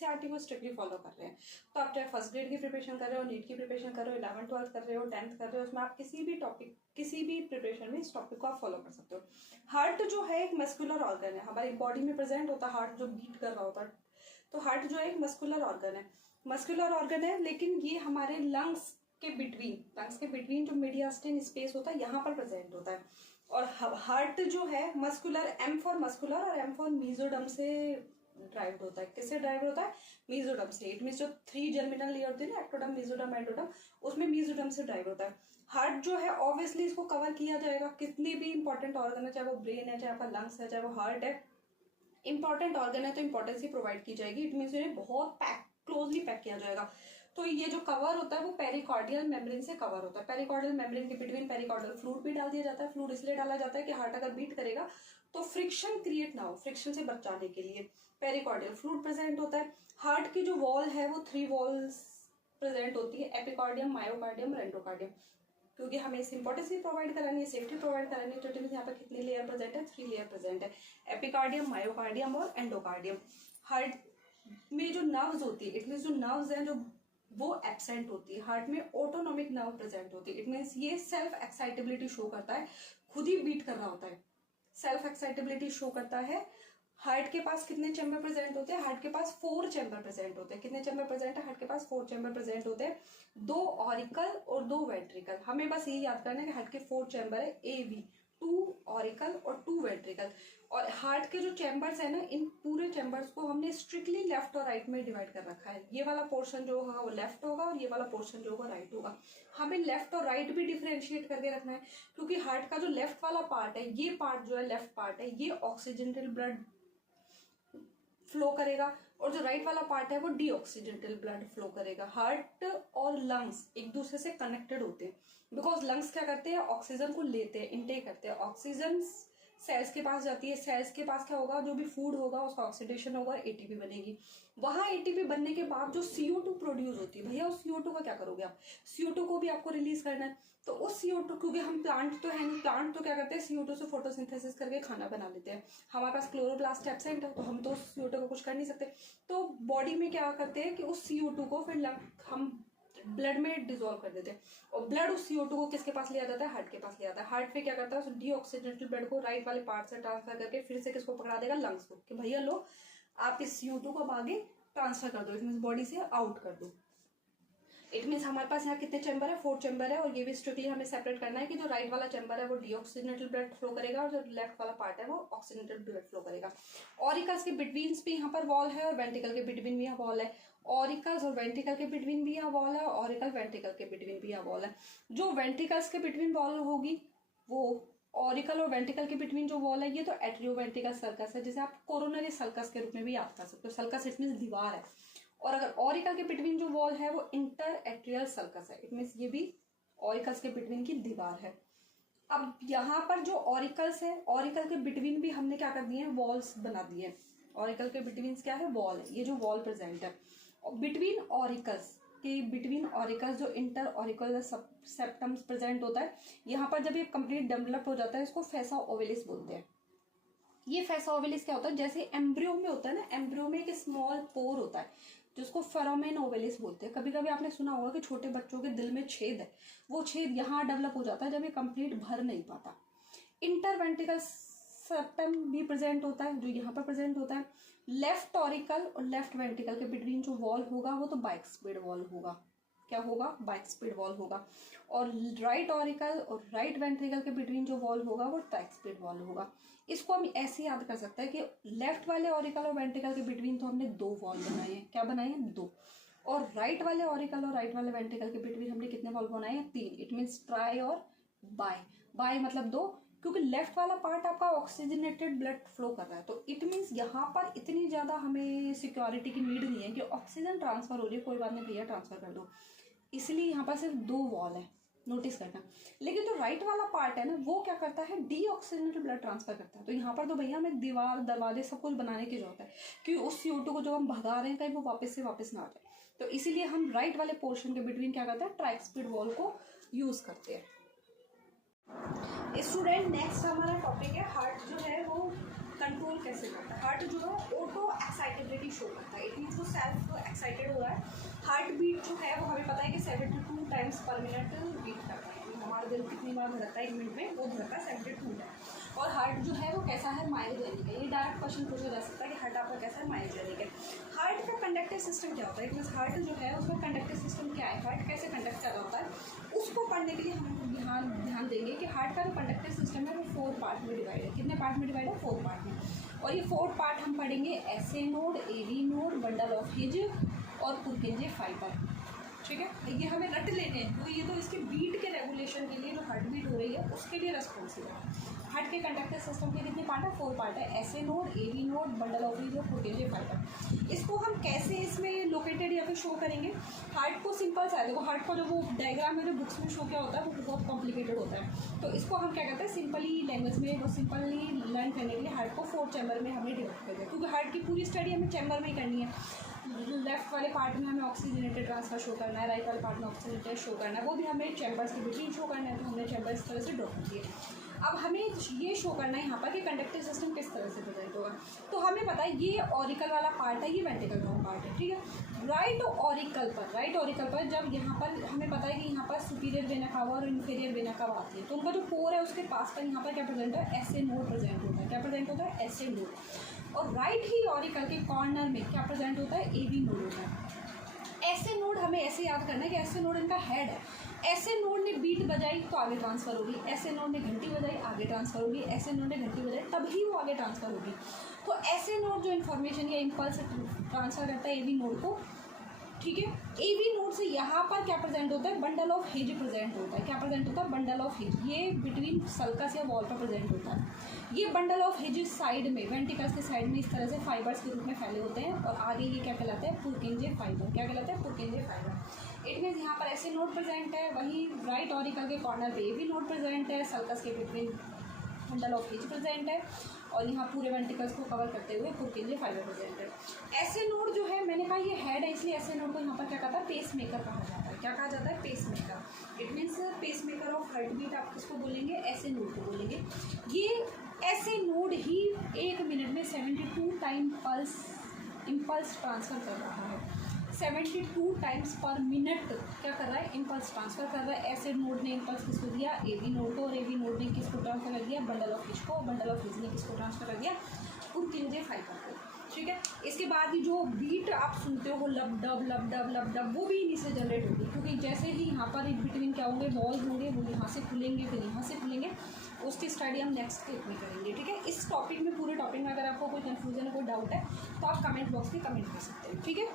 NCERT को strictly follow कर रहे हैं। तो आप चाहे फर्स्ट ग्रेड की प्रिपरेशन कर रहे हो, नीट की प्रिपरेशन कर रहे हो, 11th-12th कर रहे हो, 10th कर रहे हो, उसमें आप किसी भी टॉपिक, किसी भी प्रिपरेशन में इस टॉपिक को आप फॉलो कर सकते हो। हार्ट जो है एक मस्कुलर ऑर्गन है, हमारी बॉडी में प्रेजेंट होता है हार्ट जो बीट कर रहा होता है। तो हार्ट जो है एक मस्कुलर ऑर्गन है, मस्कुलर ऑर्गन है, लेकिन ये हमारे लंग्स के बिटवीन जो मीडियास्टिन स्पेस होता है यहाँ पर प्रेजेंट होता है। और हार्ट जो है मस्कुलर, एम फॉर मस्कुलर और एम फॉर मीजोडम से ड्राइव होता है। किससे ड्राइव होता है? मीजोडम से। इट मीन जो 3 जर्मिनल लेयर होती है ना, एक्टोडम, मीजोडम, एंडोडम, उसमें मीजोडम से ड्राइव होता है। हार्ट जो है ऑब्वियसली इसको कवर किया जाएगा, कितनी भी इंपॉर्टेंट ऑर्गन है, चाहे वो ब्रेन है, चाहे आपका लंग्स है, चाहे वो हार्ट है, इंपॉर्टेंट ऑर्गन है तो इंपॉर्टेंस ही प्रोवाइड की जाएगी। इट मीन इन्हें बहुत क्लोजली पैक किया जाएगा। तो ये जो कवर होता है वो पेरिकार्डियल मेम्ब्रेन से कवर होता है। पेरिकार्डियल मेम्ब्रेन के बिटवीन पेरिकार्डियल फ्लूइड भी डाल दिया जाता है। फ्लूइड इसलिए डाला जाता है कि हार्ट अगर बीट करेगा तो फ्रिक्शन क्रिएट ना हो, फ्रिक्शन से बचाने के लिए पेरिकार्डियल फ्लूइड प्रेजेंट होता है। हार्ट की जो वॉल है वो 3 वॉल्स प्रेजेंट होती है, एपिकार्डियम, मायोकार्डियम, एंडोकार्डियम, क्योंकि हमें इस इंपॉर्टेंस भी प्रोवाइड करानी है, सेफ्टी प्रोवाइड करानी है। तो यहाँ पर कितनी लेयर प्रेजेंट है? 3 लेयर प्रेजेंट है, एपिकार्डियम, मायोकार्डियम और एंडोकार्डियम। हार्ट में जो नर्व्स होती है, इट मीन जो नर्व्स हैं जो वो एब्सेंट होती है। हार्ट में ऑटोनॉमिक नर्व प्रेजेंट होती है। इट मीन्स ये सेल्फ एक्साइटेबिलिटी शो करता है, खुद ही बीट कर रहा होता है, सेल्फ एक्साइटेबिलिटी शो करता है। हार्ट के पास कितने चैम्बर प्रेजेंट होते हैं? हार्ट के पास 4 चैम्बर प्रेजेंट होते हैं। कितने चैम्बर प्रेजेंट है? हार्ट के पास 4 चैम्बर प्रेजेंट होते हैं, 2 ऑरिकल और 2 वेंट्रिकल। हमें बस ये याद करना है कि हार्ट के 4 चैम्बर है, AV, 2 ऑरिकल और 2 वेंट्रिकल। और हार्ट के जो चैम्बर्स है ना, इन पूरे चैम्बर्स को हमने स्ट्रिक्टली लेफ्ट और राइट में डिवाइड कर रखा है। ये वाला पोर्शन जो होगा वो लेफ्ट होगा और ये वाला पोर्शन जो होगा राइट होगा। हमें लेफ्ट और राइट भी डिफरेंशिएट करके रखना है, क्योंकि हार्ट का जो लेफ्ट वाला पार्ट है, ये पार्ट जो है लेफ्ट पार्ट है, ये ऑक्सीजनल ब्लड फ्लो करेगा, और जो राइट वाला पार्ट है वो डीऑक्सीजनेटेड ब्लड फ्लो करेगा। हार्ट और लंग्स एक दूसरे से कनेक्टेड होते हैं, बिकॉज लंग्स क्या करते हैं? ऑक्सीजन को लेते हैं, इनटेक करते हैं। ऑक्सीजन सेल्स के पास जाती है, सेल्स के पास क्या होगा? जो भी फूड होगा उसका ऑक्सीडेशन होगा, एटीपी बनेगी। वहां एटीपी बनने के बाद जो CO2 प्रोड्यूस होती है, भैया उस CO2 का क्या करोगे आप? CO2 को भी आपको रिलीज करना है। तो उस CO2, क्योंकि हम प्लांट तो है नहीं, प्लांट तो क्या करते हैं? CO2 से फोटोसिंथेसिस करके खाना बना लेते हैं। हमारे पास क्लोरोप्लास्ट एब्सेंट है तो हम तो उस CO2 को कुछ कर नहीं सकते। तो बॉडी में क्या करते हैं कि उस CO2 को फिर हम ब्लड में डिसॉल्व कर देते हैं, और ब्लड उस CO2 को किसके पास लिया जाता है? हार्ट के पास लिया जाता है। हार्ट पे क्या करता है? उस डीऑक्सीजनेटेड ब्लड को राइट वाले पार्ट से ट्रांसफर करके फिर से किसको पकड़ा देगा? लंग्स को, कि भैया लो आप इस CO2 को आगे ट्रांसफर कर दो, इट मीन बॉडी से आउट कर दो। इट मीन्स हमारे पास यहाँ कितने चैम्बर है? 4 चैम्बर है, और ये भी स्ट्रिक्टली हमें सेपरेट करना है कि जो राइट वाला चैम्बर है वो डीऑक्सीजनेटेड ब्लड फ्लो करेगा और जो लेफ्ट वाला पार्ट है वो ऑक्सीजनेटेड ब्लड फ्लो करेगा। ऑरिकल्स के बिटवीन भी यहाँ पर वॉल है और वेंट्रिकल के बिटवीन भी यहाँ वॉल है। ऑरिकल्स और वेंट्रिकल के बिटवीन भी यहाँ वॉल है, और ऑरिकल वेंट्रिकल के बिटवीन भी यहाँ वॉल है। जो वेंट्रिकल्स के बिटवीन वॉल होगी वो ऑरिकल और वेंट्रिकल के बिटवीन जो वॉल है ये तो एट्रियोवेंट्रिकल सर्कस है, जिसे आप कोरोनरी सर्कस के रूप में भी याद कर सकते हो। सर्कस इट मीन्स दीवार है, और अगर ऑरिकल के बिटवीन जो वॉल है वो इंटर एट्रियल सर्कस है। इट मीन्स ये भी ऑरिकल्स के बिटवीन की दीवार है। अब यहाँ पर जो ऑरिकल्स है, ऑरिकल के बिटवीन भी हमने क्या कर दिए हैं? वॉल्स बना दिए हैं। ऑरिकल के बिटवीन क्या है? वॉल है। ये जो वॉल प्रेजेंट है बिटवीन ऑरिकल्स के, बिटवीन ऑरिकल्स जो इंटर ऑरिकुलर सेप्टम्स प्रेजेंट होता है, यहाँ पर जब ये कंप्लीट डेवलप हो जाता है इसको फैसा ओवेलिस बोलते हैं। ये फैसा ओवेलिस क्या होता है? जैसे एम्ब्रियो में होता है ना, एम्ब्रियो में एक स्मॉल पोर होता है जिसको फेरोमेन ओवेलिस बोलते हैं। कभी कभी आपने सुना होगा कि छोटे बच्चों के दिल में छेद है, वो छेद यहाँ डेवलप हो जाता है जब ये कंप्लीट भर नहीं पाता। इंटरवेंट्रिकल सेप्टम भी प्रेजेंट होता है जो यहाँ पर प्रेजेंट होता है। लेफ्ट ऑरिकल और लेफ्ट वेंट्रिकल के बिटवीन जो वॉल होगा वो तो बाइस्पिड वॉल होगा। क्या होगा? बाइस्पिड वॉल होगा। और राइट ऑरिकल और राइट वेंट्रिकल के बिटवीन जो वॉल होगा वो ट्राइस्पिड वॉल होगा। इसको हम ऐसे याद कर सकते हैं कि लेफ्ट वाले ऑरिकल और वेंट्रिकल के बिटवीन तो हमने 2 वॉल बनाए हैं। क्या बनाए हैं? 2। और राइट वाले ऑरिकल और राइट वाले वेंट्रिकल के बिटवीन हमने कितने वॉल बनाए हैं? 3। इट मीन्स ट्राई और बाय। बाय मतलब 2, क्योंकि लेफ्ट वाला पार्ट आपका ऑक्सीजनेटेड ब्लड फ्लो कर रहा है। तो इट मीन्स यहाँ पर इतनी ज्यादा हमें सिक्योरिटी की नीड नहीं है कि ऑक्सीजन ट्रांसफर हो रही है, कोई बात नहीं भैया ट्रांसफर कर दो, इसलिए यहाँ पर सिर्फ 2 वॉल है, नोटिस करना। लेकिन जो राइट वाला पार्ट है ना वो क्या करता है? डीऑक्सीजनेटेड ब्लड ट्रांसफर करता है। तो यहाँ पर तो भैया हमें दीवार दरवाजे सब कुछ बनाने की जरूरत है कि उस CO2 को जो हम भगा रहे हैं कहीं वो वापस से वापस ना आ जाए। तो इसीलिए हम राइट वाले पोर्शन के बिटवीन क्या करते हैं? ट्राइस्पिड वॉल को यूज करते हैं। स्टूडेंट नेक्स्ट हमारा टॉपिक है हार्ट जो है वो कंट्रोल कैसे करता है। हार्ट जो है ऑटो एक्साइटेबिलिटी शो करता है, इट मीन्स वो सेल्फ एक्साइटेड हो रहा है। हार्ट बीट जो है वो हमें पता है कि 72 टाइम्स पर मिनट बीट करता है। हमारा दिल कितनी बार धड़कता है 1 मिनट में, वो धड़कता है 72 टाइम। और हार्ट जो है वो कैसा है, मायोजेनिक है। ये डायरेक्ट क्वेश्चन पूछा जा सकता है कि हार्ट आपका कैसा है, मायोजेनिक है। हार्ट का कंडक्टिव सिस्टम क्या होता है, मीन्स हार्ट जो है उसका कंडक्टिव सिस्टम क्या है, हार्ट कैसे कंडक्ट कर रहा होता है, उसको पढ़ने के लिए हम ध्यान देंगे कि हार्ट का जो कंडक्टिव सिस्टम है वो 4 पार्ट में डिवाइड है। कितने पार्ट में डिवाइड है, 4 पार्ट में। और ये 4 पार्ट हम पढ़ेंगे, SA node, AV node, bundle of His और पुर्किंजे फाइबर। ठीक है, ये हमें रट लेने हैं, तो ये तो इसके बीट के रेगुलेशन के लिए जो हार्ट बीट हो रही है उसके लिए रेस्पॉन्सिबल है। हार्ट के कंडक्टिव सिस्टम के कितने पार्ट है, 4 पार्ट है, SA node, AV node, bundle of His और पुर्किंजे फाइबर। इसको हम कैसे इसमें लोकेटेड या फिर शो करेंगे, हार्ट को सिंपल सा है, देखो हार्ट का जो वो डायग्राम मेरे बुक्स में शो क्या होता है वो बहुत कॉम्प्लिकेटेड होता है। तो इसको हम क्या कहते हैं, सिंपली लैंग्वेज में वो सिंपली लर्न करने के लिए हार्ट को 4 चैम्बर में हमने डिवाइड कर दिया, क्योंकि हार्ट की पूरी स्टडी हमें चैम्बर में ही करनी है। लेफ्ट वाले पार्ट में हमें ऑक्सीजनेटेड ट्रांसफर शो करना है, राइट वाले पार्ट में ऑक्सीजनेटेड शो करना है, वो भी हमें चैम्बर्स के बिटवीन शो करना है, तो हमने चैम्बर इस तरह से ड्रॉ कर दिए। अब हमें ये शो करना है यहाँ पर कि कंडक्टिव सिस्टम किस तरह से प्रेजेंट होगा। तो हमें पता है ये ऑरिकल वाला पार्ट है, ये वेंट्रिकल वाला पार्ट है। ठीक है, राइट ऑरिकल पर जब यहाँ पर हमें पता है कि यहाँ पर सुपीरियर वेना कावा और इन्फीरियर वेना कावा आती है, तो उनका जो कोर है उसके पास पर यहाँ पर क्या प्रेजेंट है, एसए नोड प्रेजेंट होता है। क्या प्रेजेंट होता है, एसए नोड। और राइट ही ऑरिकल के कॉर्नर में क्या प्रेजेंट होता है, एवी नोड होता है। एसए नोड हमें ऐसे याद करना है कि एसए नोड इनका हेड है। ऐसे नोड ने बीट बजाई तो आगे ट्रांसफर होगी, ऐसे नोड ने घंटी बजाई आगे ट्रांसफर होगी, ऐसे नोड ने घंटी बजाई तभी वो आगे ट्रांसफर होगी। तो ऐसे नोड जो इन्फॉर्मेशन या इम्पल्स ट्रांसफर करता है एवी नोड को। ठीक है, एवी नोड से यहाँ पर क्या प्रेजेंट होता है, बंडल ऑफ हिज प्रेजेंट होता है। क्या प्रेजेंट होता है, बंडल ऑफ हिज। ये बिटवीन सल्कस या वॉल पर प्रेजेंट होता है। ये बंडल ऑफ हिज साइड में, वेंट्रिकल्स के साइड में इस तरह से फाइबर्स के रूप में फैले होते हैं, और आगे ये क्या कहलाता है, पुर्किंजे फाइबर। क्या कहलाता है, पुर्किंजे फाइबर। इट मीन्स यहाँ पर ऐसे नोड प्रेजेंट है, वहीं राइट ऑरिकल के कॉर्नर पे भी नोड प्रेजेंट है, सल्कस के between bundle of his present है, और यहाँ पूरे वेंट्रिकल्स को कवर करते हुए पुर्किंजे फाइबर प्रेजेंट है। ऐसे नोड जो है, मैंने कहा ये हेड है, इसलिए ऐसे नोड को यहाँ पर क्या कहता है, पेस मेकर कहा जाता है। क्या कहा जाता है, pacemaker. It means pacemaker of heartbeat आप किसको बोलेंगे, ऐसे नोड को बोलेंगे। ये ऐसे नोड ही 1 मिनट में 72 टाइम इम्पल्स ट्रांसफ़र कर रहा है। 72 टाइम्स पर मिनट क्या कर रहा है, इम्पल्स ट्रांसफ़र कर रहा है। ऐसे नोड ने इम्पल्स किसको दिया, एवी नोड को, और एवी नोड ने किसको ट्रांसफ़र कर दिया, बंडल ऑफ हिज को, बंडल ऑफ हिज ने किसको ट्रांसफ़र कर दिया, पुर्किंजे फाइबर को। ठीक है, इसके बाद ही जो बीट आप सुनते हो लब डब लब डब लब डब, वो भी इन्हीं से जनरेट होगी, क्योंकि जैसे ही यहाँ पर बिटवीन क्या होंगे, वॉल्स होंगे, वो यहाँ से खुलेंगे फिर यहाँ से खुलेंगे। उसकी स्टडी हम नेक्स्ट क्लिप में करेंगे। ठीक है, इस टॉपिक में, पूरे टॉपिक में अगर आपको कोई कन्फ्यूजन है, कोई डाउट है, तो आप कमेंट बॉक्स में कमेंट कर सकते हैं। ठीक है।